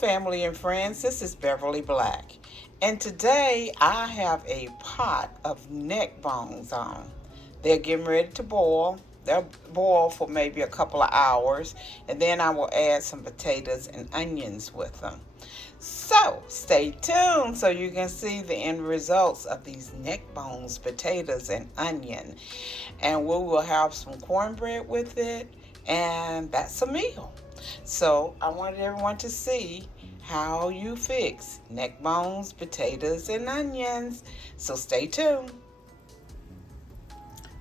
family and friends, this is Beverly Black, and today I have a pot of neck bones on. They're getting ready to boil. They'll boil for maybe a couple of hours, and then I will add some potatoes and onions with them. So stay tuned so you can see the end results of these neck bones, potatoes, and onion. And we will have some cornbread with it, and that's a meal. So I wanted everyone to see how you fix neck bones, potatoes, and onions. So stay tuned.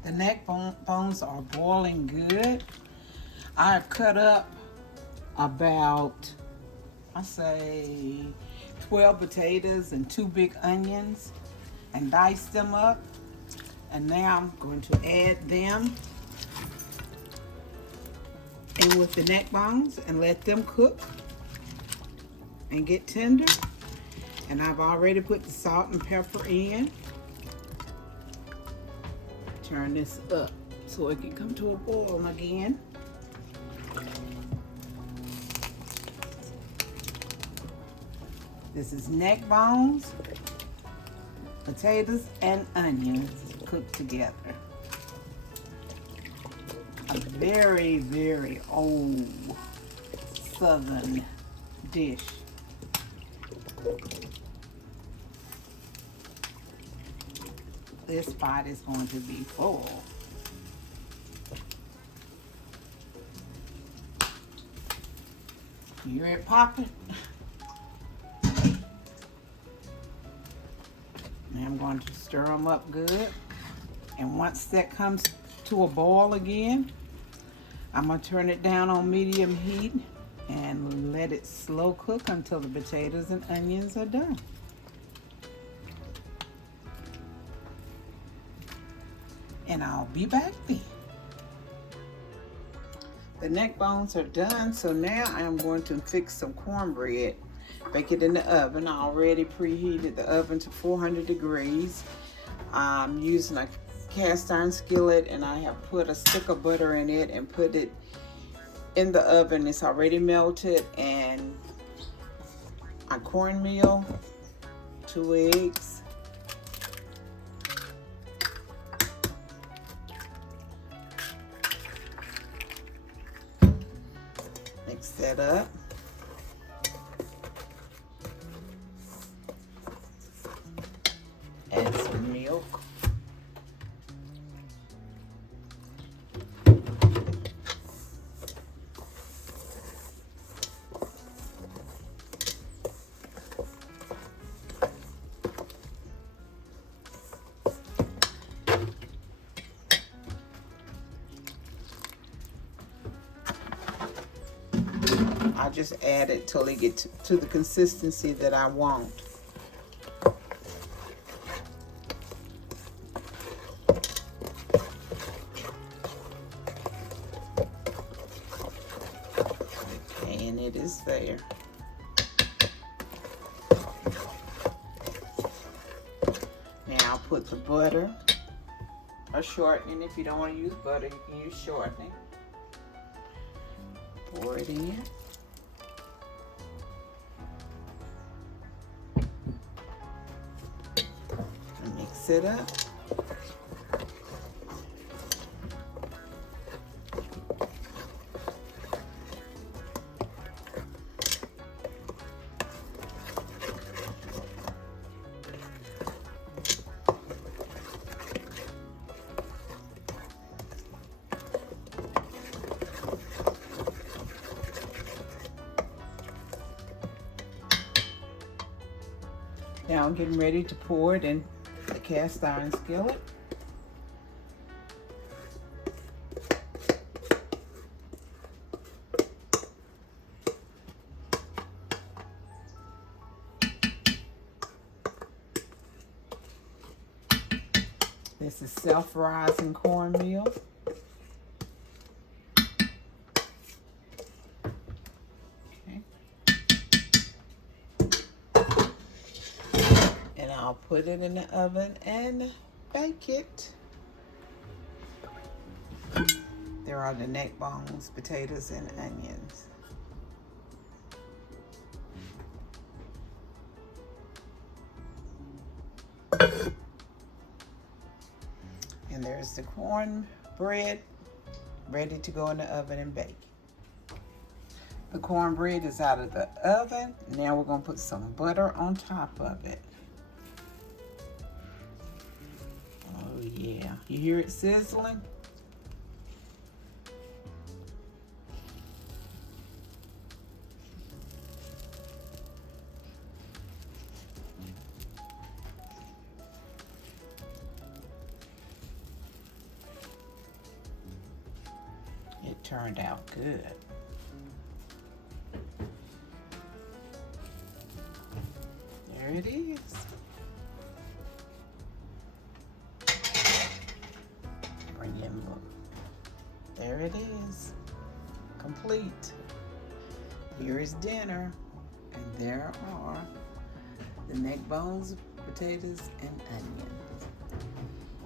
The neck bones are boiling good. I cut up about, I say, 12 potatoes and 2 big onions and diced them up. And now I'm going to add them in with the neck bones and let them cook and get tender. And I've already put the salt and pepper in. Turn this up so it can come to a boil again. This is neck bones, potatoes, and onions cooked together. A very, very old southern dish. This pot is going to be full. You hear it popping? Now I'm going to stir them up good. And once that comes to a boil again, I'm going to turn it down on medium heat and let it slow cook until the potatoes and onions are done. And I'll be back then. The neck bones are done, so now I'm going to fix some cornbread. Bake it in the oven. I already preheated the oven to 400 degrees. I'm using a cast iron skillet, and I have put a stick of butter in it and put it in the oven. It's already melted, and a cornmeal, 2 eggs, mix that up. Add some milk. I just add it till it gets to the consistency that I want. Okay, and it is there. Now I'll put the butter or shortening. If you don't want to use butter, you can use shortening. Pour it in. Mix it up. Now I'm getting ready to pour it in the cast iron skillet. This is self-rising cornmeal. I'll put it in the oven and bake it. There are the neck bones, potatoes, and onions. Here's the cornbread ready to go in the oven and bake. The cornbread is out of the oven. Now we're going to put some butter on top of it. Oh yeah, you hear it sizzling? It turned out good. There it is. Bring in, look. There it is. Complete. Here is dinner. And there are the neck bones, potatoes, and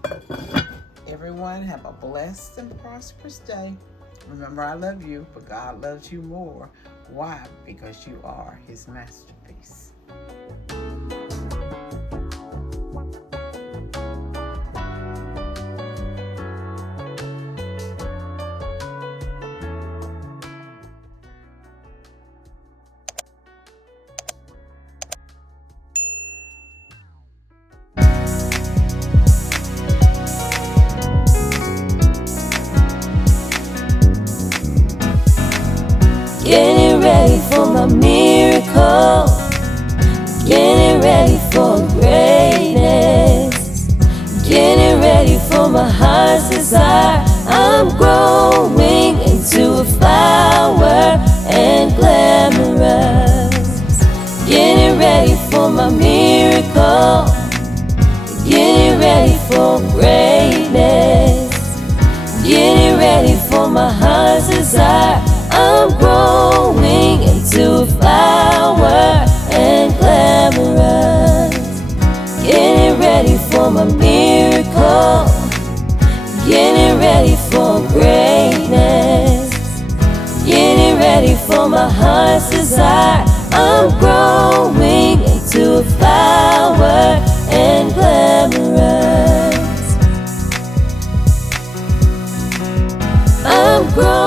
onions. Everyone have a blessed and prosperous day. Remember, I love you, but God loves you more. Why? Because you are His masterpiece. Getting ready for my miracle, getting ready for greatness, getting ready for my heart's desire. I'm growing into a flower and glamorous. Getting ready for my miracle, getting ready for greatness, getting ready for my heart's desire. I'm growing into a flower and glamorous. Getting ready for my miracle, getting ready for greatness, getting ready for my heart's desire. I'm growing into a flower and glamorous. I'm growing